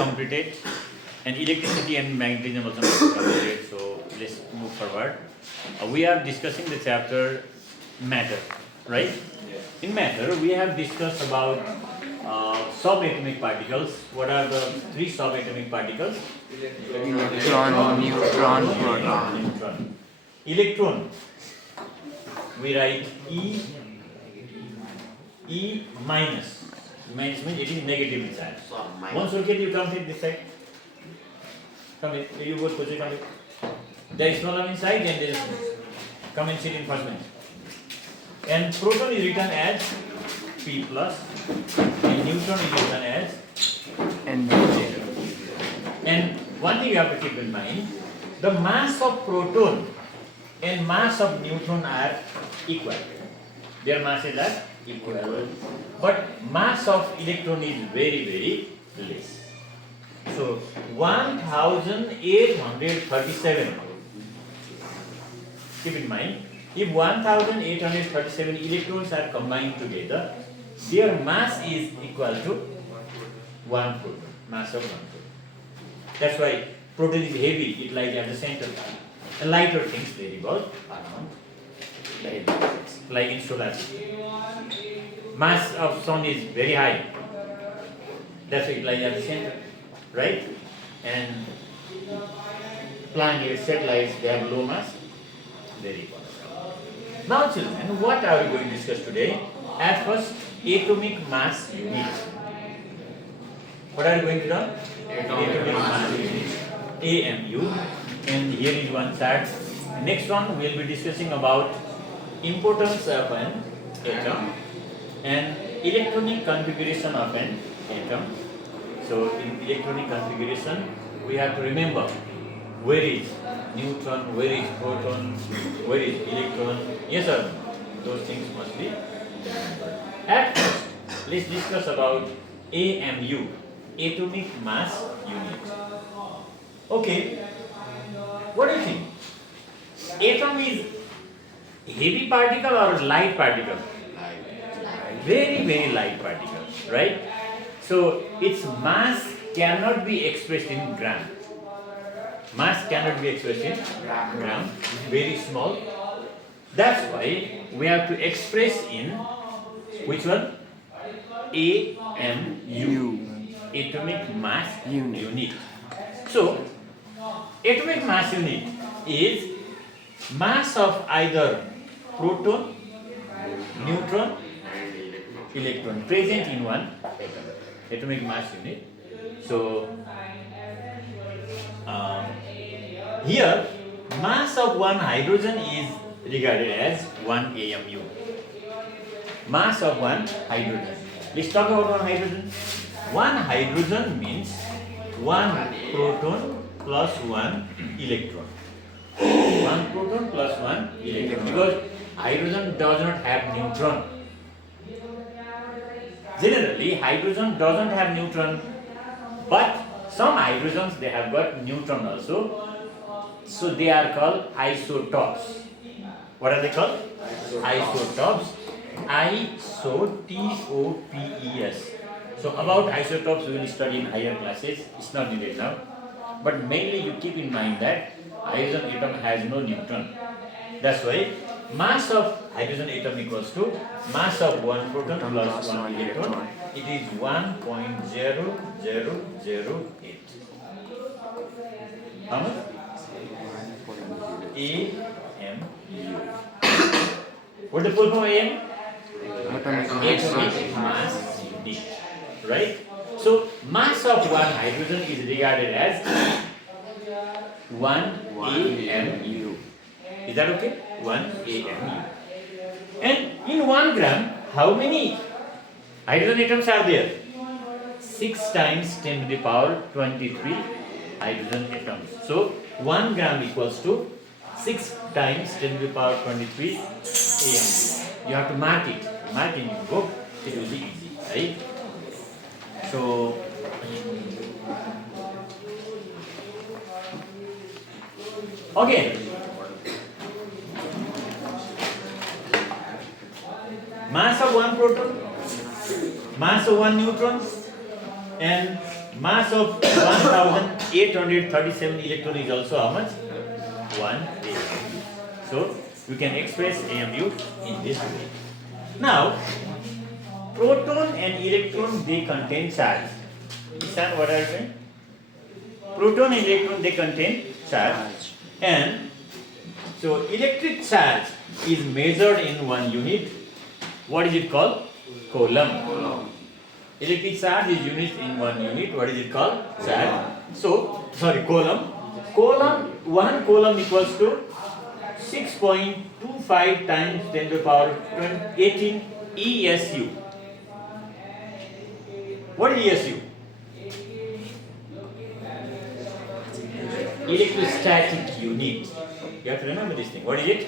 completed, and electricity and magnetism also not completed. So let's move forward. We are discussing the chapter matter, right? In matter, we have discussed about subatomic particles. What are the three subatomic particles? Electron, neutron, proton. Neutron. Electron. We write E minus. Minus means it is negative inside. Once again you come in this side. Come in. You both put it come in. There is no one inside and there is come and sit in first bench. And proton is written as P plus and neutron is written as And And one thing you have to keep in mind, the mass of proton and mass of neutron are equal. Their masses are equal. But mass of electron is very, very less. So 1837. Keep in mind, if 1837 electrons are combined together, their mass is equal to 1 proton, mass of 1 proton. That's why proton is heavy, it lies at the center. And lighter things they revolve around the heavy objects, like in solar system. Mass of sun is very high. That's why it lies at the center, right? And planets, satellites, they have low mass, they revolve. Now children, what are we going to discuss today? At first, atomic mass unit. What are we going to do? Atomic mass unit, AMU. And here is one chart. Next one, we will be discussing about importance of an atom and electronic configuration of an atom. So in electronic configuration, we have to remember where is neutron, where is proton, where is electron. Yes or no? Those things must be remembered. At first, let's discuss about AMU, atomic mass unit. Okay, what do you think? Atom is heavy particle or light particle? Very, very light particle, right? So its mass cannot be expressed in gram. Mass cannot be expressed in gram, very small. That's why we have to express in which one? AMU, atomic mass unit. So atomic mass unit is mass of either proton, neutron, electron present in one atom. Atomic mass unit. So here mass of one hydrogen is regarded as 1 AMU. Mass of one hydrogen. Let's talk about one hydrogen. One hydrogen means one proton plus one electron. One proton plus one electron. Because hydrogen does not have neutron. Generally, hydrogen doesn't have neutron, but some hydrogens they have got neutron also. So they are called isotopes. What are they called? Isotopes. Isotopes. So about isotopes we will study in higher classes. It's not needed now. But mainly you keep in mind that hydrogen atom has no neutron. That's why mass of hydrogen atom equals to mass of one proton plus one electron. It is 1.0008. How much? AMU. What the full form AM? Atomic mass unit. Right? So mass of one hydrogen is regarded as 1 AMU. Is that okay? 1 AMU. And in 1 gram, how many hydrogen atoms are there? 6 times 10 to the power 23 hydrogen atoms. So 1 gram equals to 6 times 10 to the power 23 AMU. You have to mark it. Mark in your book. It will be easy, right? So okay. Mass of one proton, mass of one neutron, And mass of 1837 electron is also how much? 1 AMU. So you can express AMU in this way. Now, proton and electron, they contain charge. Understand what I am saying? Proton and electron, they contain charge. And so electric charge is measured in one unit. What is it called? Coulomb. Electric charge is unit in one unit. What is it called? Charge. So, Coulomb. One coulomb equals to 6.25 times 10 to the power 18 ESU. What is ESU? Electrostatic unit. You have to remember this thing. What is it?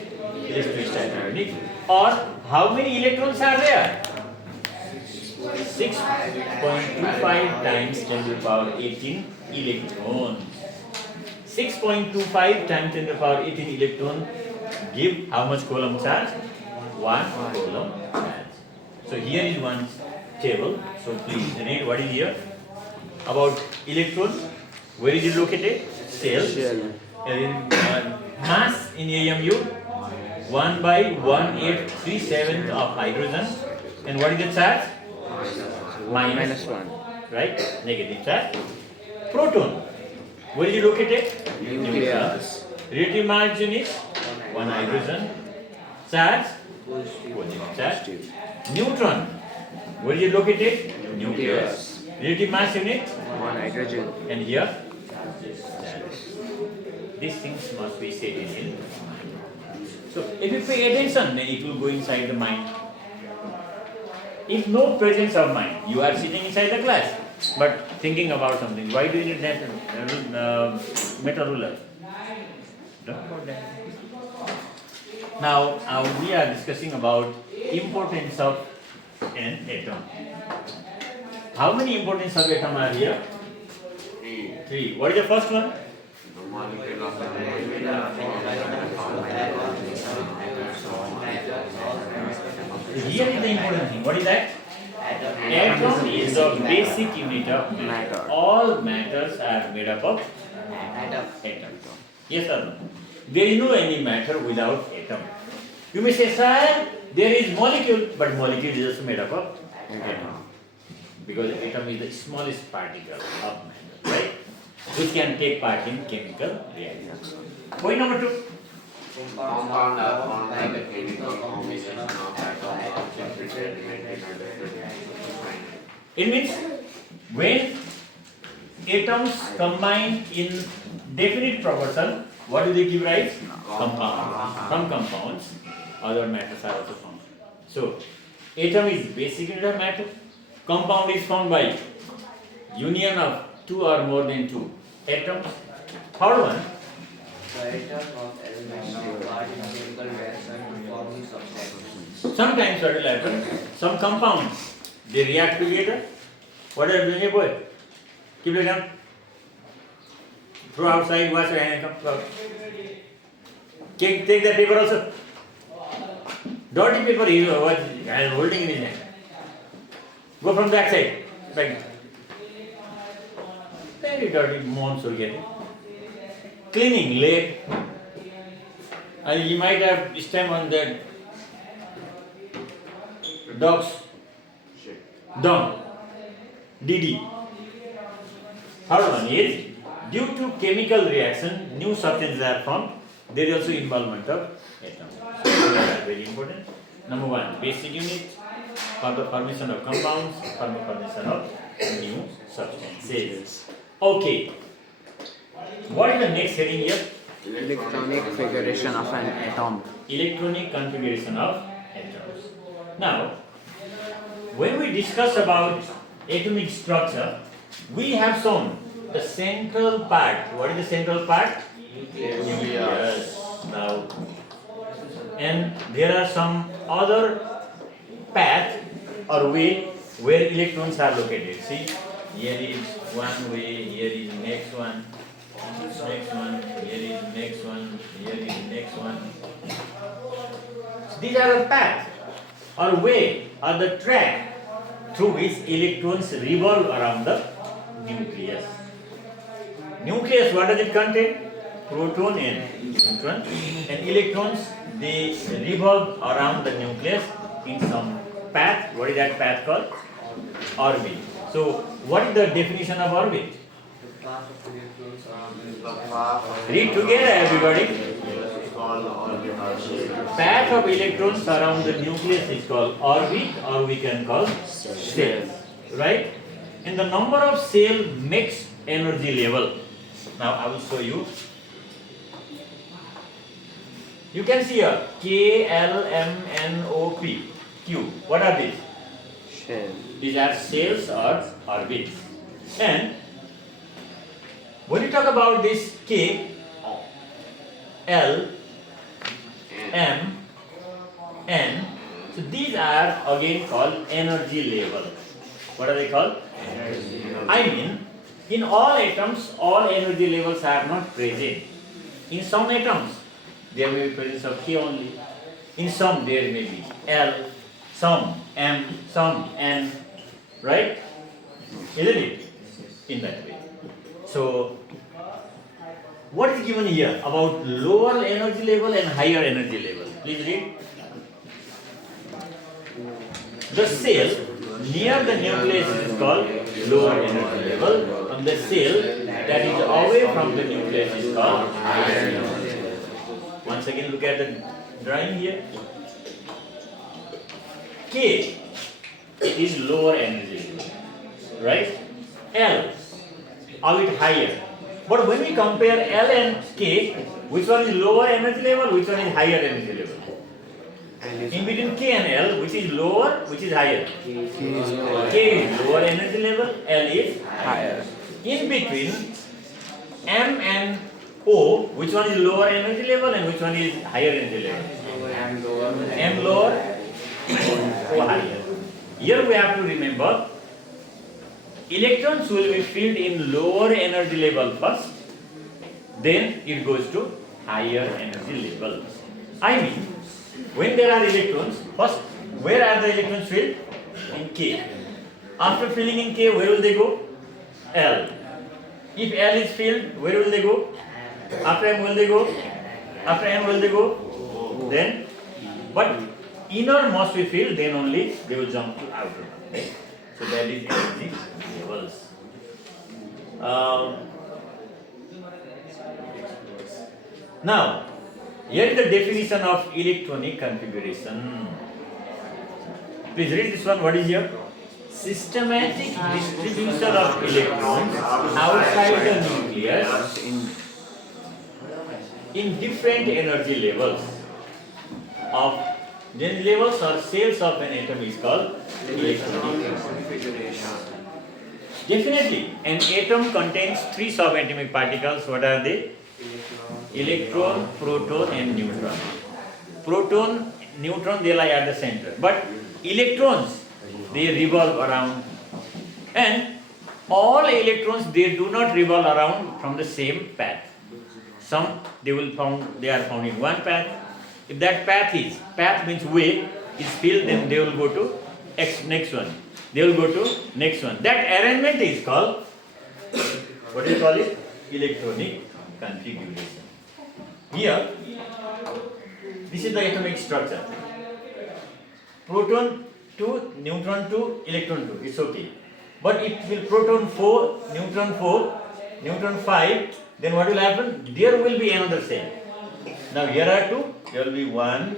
Electrostatic unit. Or how many electrons are there? 6.25 times 10 to the power 18 electrons. 6.25 times 10 to the power 18 electron give how much coulomb charge? 1 coulomb charge. So here is one table. So please read what is here about electron. Where is it located? Shell. Mass in AMU 1 by 1837 of hydrogen. And what is the charge? Minus 1. Right? Negative charge. Proton. Where is it located? Nucleus. Relative mass unit 1 hydrogen. Charge? Positive charge. Neutron. Where is it located? Nucleus. Relative mass unit? 1 hydrogen. And here? These things must be set in mind. So if you pay attention, then it will go inside the mind. If no presence of mind, you are sitting inside the class, but thinking about something. Why do you need that metal ruler? Don't about that. Now we are discussing about importance of an atom. How many importance of atom are here? 3. What is the first one? Here is the important thing. What is that? Atom is the basic unit of matter. All matters are made up of atom. Yes or no? There is no any matter without atom. You may say, sir, there is molecule, but molecule is also made up of atom. Because atom is the smallest particle of matter, right? Which can take part in chemical reactions. Point number 2. Compound are formed by the chemical combination of atoms of separate element in order to define. It means when atoms combine in definite proportion, what do they give rise? Compounds. From compounds, other matters are also formed. So, atom is basic unit of matter. Compound is formed by union of 2 or more than 2 atoms. Third one. The atoms of elements take part in chemical reaction to form new substances. Sometimes what will happen? Some compounds they react together. What are you doing, boy? Keep it down. Throw outside, wash your hand and come out. Take the paper also. Dirty paper he is holding in his hand. Go from that side. Back. Very dirty moms will get it. Cleaning leg. And you might have stem on that dog's dung. DD. Third one is due to chemical reaction, new substances are formed. There is also involvement of atoms. So that are very important. Number 1, basic unit for the formation of compounds, for the formation of new substances. Okay. What is the next heading here? Electronic configuration of an atom. Electronic configuration of atoms. Now, when we discuss about atomic structure, we have shown the central part. What is the central part? Nucleus. Now, and there are some other path or way where electrons are located. See, here is one way, here is next one, here is next one, here is next one. So these are the path or way or the track through which electrons revolve around the Nucleus, what does it contain? Proton and neutron. And electrons, they revolve around the nucleus in some path. What is that path called? Orbit. So, what is the definition of orbit? Read together, everybody. Path of electrons around the nucleus is called orbit, or we can call shell, right? And the number of cell makes energy level. Now I will show you. You can see here K, L, M, N, O, P, Q. What are these? Shell. These are cells or orbits. And when you talk about this K, L, M, N, so these are again called energy level. What are they called? I mean, in all atoms, all energy levels are not present. In some atoms, there may be presence of K only. In some, there may be L, some M, some N, right? Isn't it? In that way. So, what is given here about lower energy level and higher energy level? Please read. The cell near the nucleus is called lower energy level, and the cell that is away from the nucleus is called higher energy level. Once again, look at the drawing here. K is lower energy level, right? L, a bit higher. But when we compare L and K, which one is lower energy level, which one is higher energy level? In between K and L, which is lower, which is higher? K is lower energy level, L is Higher. in between M and O, which one is lower energy level and which one is higher energy level? M lower, O higher. Here we have to remember, electrons will be filled in lower energy level first, then it goes to higher energy level. I mean, when there are electrons, first, where are the electrons filled? In K. After filling in K, where will they go? L. If L is filled, where will they go? After M will they go? After M will they go? Then, but inner must be filled, then only they will jump to outer. Right? So that is energy levels. Now, here is the definition of electronic configuration. Please read this one. What is here? Systematic distribution of electrons outside the nucleus in different energy levels of levels or cells of an atom is called electronic configuration. Definitely, an atom contains three subatomic particles. What are they? Electron, proton and neutron. Proton, neutron, they lie at the center. But electrons, they revolve around. And all electrons, they do not revolve around from the same path. Some, they are found in one path. If that path means way, is filled, then they will go to next one. They will go to next one. That arrangement is called, what do you call it? Electronic configuration. Here, this is the atomic structure. Proton 2, neutron 2, electron 2. It's okay. But it will proton 4, neutron 5. Then what will happen? There will be another cell. Now here are 2. There will be 1,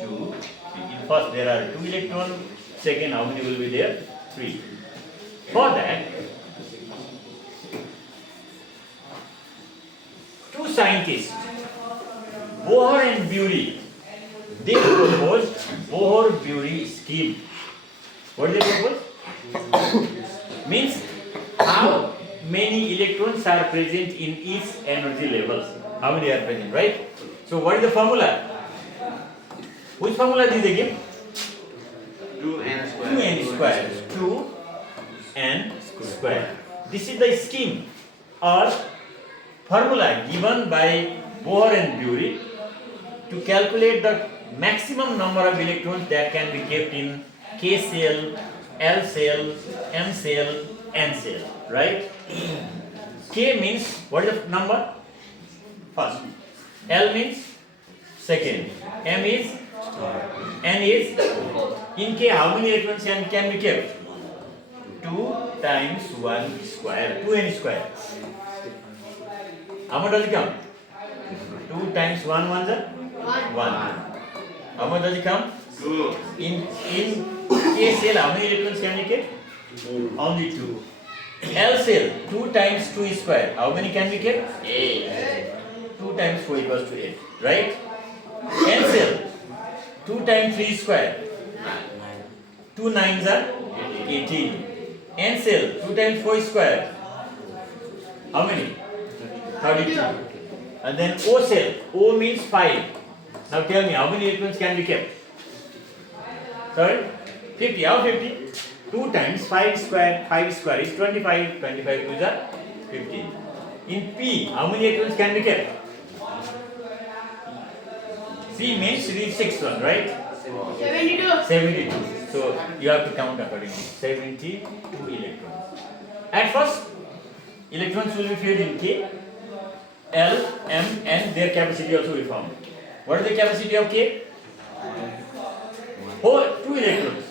2, 3. In first there are 2 electrons. Second, how many will be there? 3. For that, 2 scientists, Bohr and Bury, they proposed Bohr-Bury scheme. What did they propose? Means how many electrons are present in each energy levels. How many are present, right? So what is the formula? Which formula did they give? 2n square. 2n square. 2n square. This is the scheme or formula given by Bohr and Bury to calculate the maximum number of electrons that can be kept in K cell, L cell, M cell, N cell, right? K means what is the number? First. L means second. M is N is in K how many electrons can be kept? 2 times 1 square, 2n square. How much does it come? 2 times 1 1 is 1. How much does it come? 2. In K cell how many electrons can we keep? Only 2. L cell 2 times 2 square. How many can we keep? 8. 2 times 4 equals to 8. Right? N cell 2 times 3 square. 2 nines are 18. N cell 2 times 4 square. How many? 32. And then O cell. O means 5. Now tell me how many electrons can be kept? Sorry? 50. How 50? 2 times 5 square. 5 square is 25. 25 2 is 50. In P, how many electrons can be kept? C means the sixth one, right? 72. 72. So you have to count accordingly. 72 electrons. At first, electrons will be filled in K, L, M, and their capacity also will be found. What is the capacity of K? 2 electrons.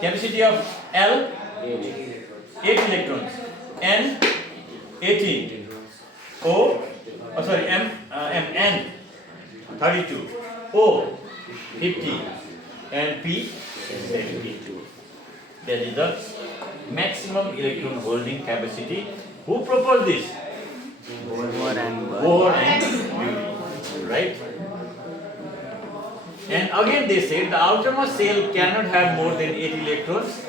Capacity of L, 8 electrons. N, 18. N, 32. O, 50. And P, 72. That is the maximum electron holding capacity. Who proposed this? Bohr and Bohr and Curie. Right? And again they said the outermost cell cannot have more than 8 electrons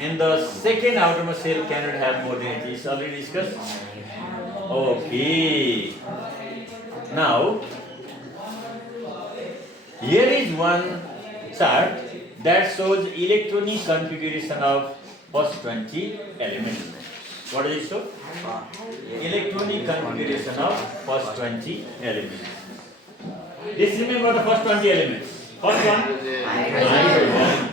and the second outermost cell cannot have more than 8. It's already discussed. Okay. Now, here is one chart that shows electronic configuration of first 20 elements. What does it show? Electronic configuration of first 20 elements. Just remember the first 20 elements. First one, hydrogen,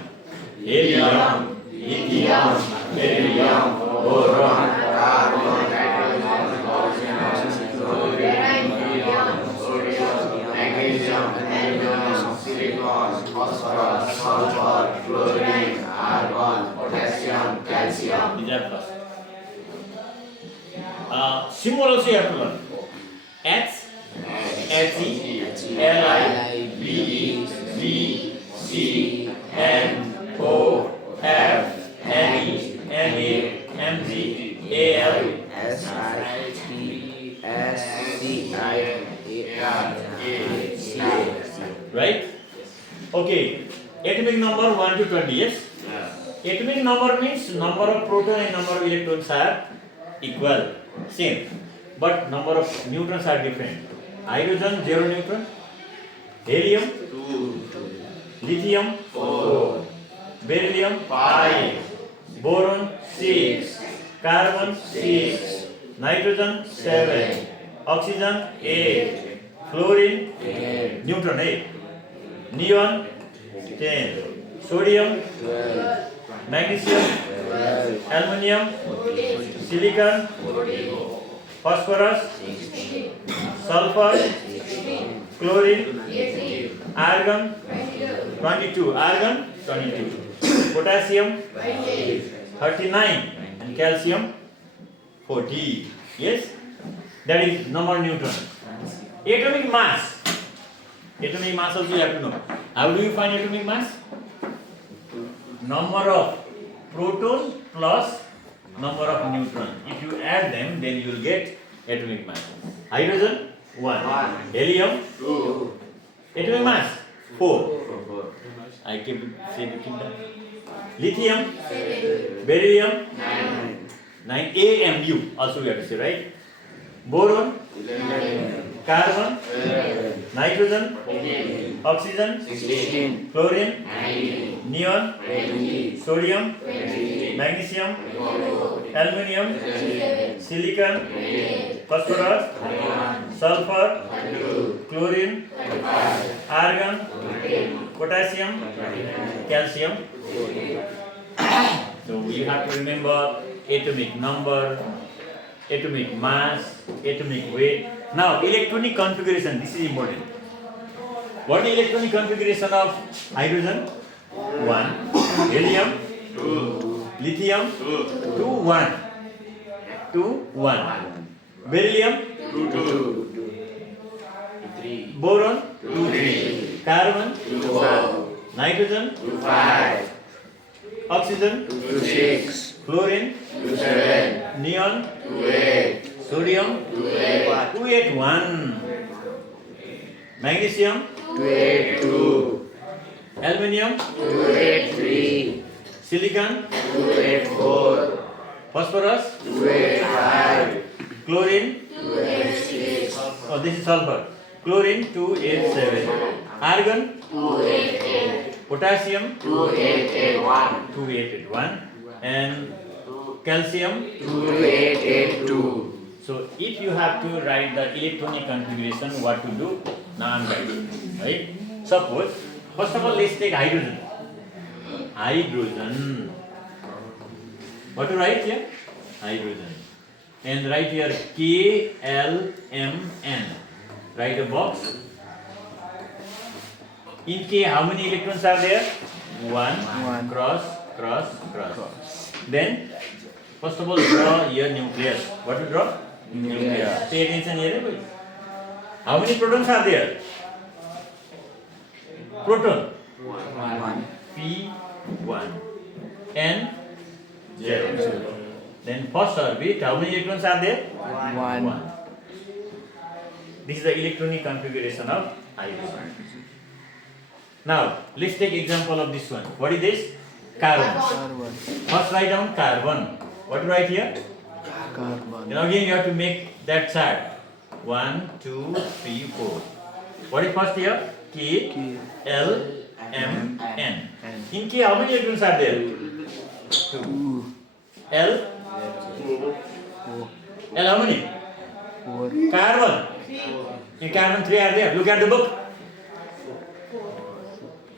helium, lithium, beryllium, boron, Carbon, nitrogen, oxygen, chlorine, helium, sodium, magnesium, aluminum, silicon, phosphorus, sulfur, fluorine, argon, potassium, calcium. these are first. Symbol also you have to learn. H, He, Li, Be, V, C, N, O, F, Ne, Na, Mg, Al, S I T S C I A C. right? Okay. Atomic number 1 to 20, yes? Atomic number means number of proton and number of electrons are equal, same. But number of neutrons are different. Hydrogen 0 neutron, helium 2, lithium 4, beryllium 5, boron 6, carbon 6, nitrogen 7, oxygen 8, fluorine neutron 8, neon 10, sodium 12, magnesium 12, aluminium silicon phosphorus sulfur chlorine argon 22, argon 22, potassium 39 and calcium 40. Yes, that is number of neutrons. Atomic mass. Atomic mass also you have to know. How do you find atomic mass? Number of proton plus number of neutron. If you add them, then you will get atomic mass. Hydrogen 1, helium 2, atomic mass 4. I keep saying that. Lithium, beryllium 9, AMU also we have to say, right? Boron, 11, carbon, 12, nitrogen, 14, oxygen, 16, chlorine, 19, neon, 20, sodium, 23, magnesium, 24, aluminium, 27, silicon, 28, phosphorus, 31, sulfur, 32, chlorine, 35, argon, 40, potassium, 39, calcium. 40. So you have to remember atomic number, atomic mass, atomic weight. Now, electronic configuration, this is important. What is electronic configuration of hydrogen? 1. Helium? 2. Lithium? 2, 1. 2, 1. Beryllium? 2. Boron? 2, 3. Carbon? 2. 4. Nitrogen? 2. 5. Oxygen? 2. 6. Fluorine? 2. 7. Neon? 2. 8. Sodium? 2. 8. 2, 8, 1. Magnesium? 2. 8. 2. Aluminium? 2. 8. 3. Silicon? 2. 8. 4. Phosphorus? 2. 8. 5. Chlorine? 2. 8. 6. Oh, this is sulfur. Chlorine 287. Argon? 2. 8. 8. Potassium? 2. 8. 8. 1. 281. And calcium? 2. 8. 8. 2. So if you have to write the electronic configuration, what to do? Now I'm writing. Right? Suppose, first of all, let's take hydrogen. Hydrogen. What to write here? Hydrogen. And write here KLMN. Write a box. In K, how many electrons are there? 1. Cross, cross, cross. Then, first of all, draw your nucleus. What to draw? Nucleus. Pay attention here, boy. How many protons are there? Proton. 1. P1. N 0. Then first orbit, how many electrons are there? 1. This is the electronic configuration of hydrogen. Now, let's take example of this one. What is this? Carbon. First write down carbon. What to write here? Then again you have to make that chart. 1, 2, 3, 4. What is first here? K, L, M, N. In K, how many electrons are there? 2. L? L how many? 4. Carbon. In carbon 3 are there. Look at the book.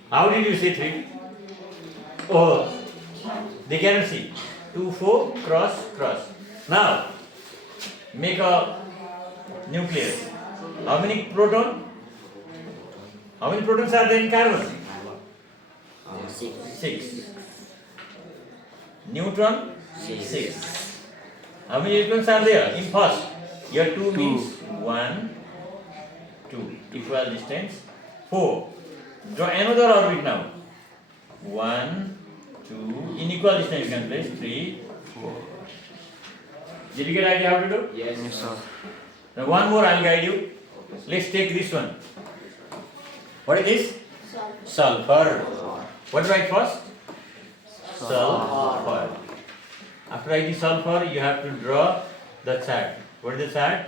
How did you say 3? Oh, they cannot see. 2, 4, cross, cross. Now, make a nucleus. How many proton? How many protons are there in carbon? 6. Neutron? 6. How many electrons are there in first? Here 2 means 1, 2. Equal distance. 4. Draw another orbit now. 1, 2. In equal distance you can place 3, 4. Did you get idea how to do? Yes, sir. Now one more I'll guide you. Let's take this one. What is this? Sulfur. What write first? Sulfur. After writing sulfur, you have to draw the chart. What is the chart?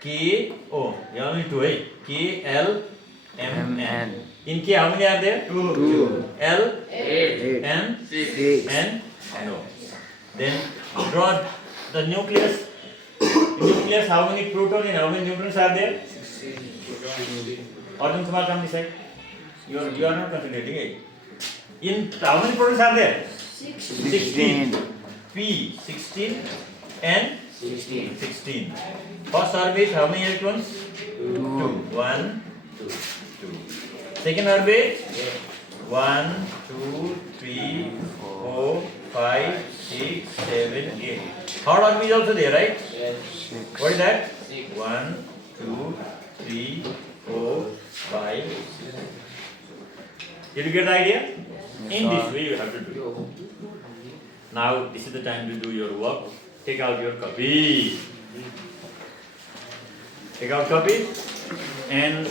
K, oh, you only 2, eh? K, L, M, N. In K, how many are there? 2. L, 8. N, 6. N, no. Then draw the nucleus. Nucleus, how many proton and how many neutrons are there? 16. Ordnance mark on this side. You are not concentrating, eh? In how many protons are there? 16. P 16 and 16. First orbit, how many electrons? 2. 1, 2. Second orbit? 1, 2, 3, 4, 5, 6, 7, 8. Third orbit is also there, right? Yes. What is that? 1, 2, 3, 4, 5, 6. Did you get the idea? In this way you have to do it. Now this is the time to do your work. Take out your copy. Take out copy. And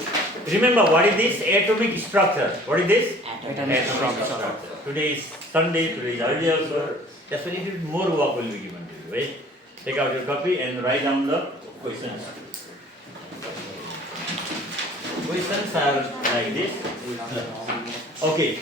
remember, what is this atomic structure? What is this? Atomic structure. Today is Sunday, today is early also. Just a little bit more work will be given to you, right? Take out your copy and write down the questions. Questions are like this. Okay.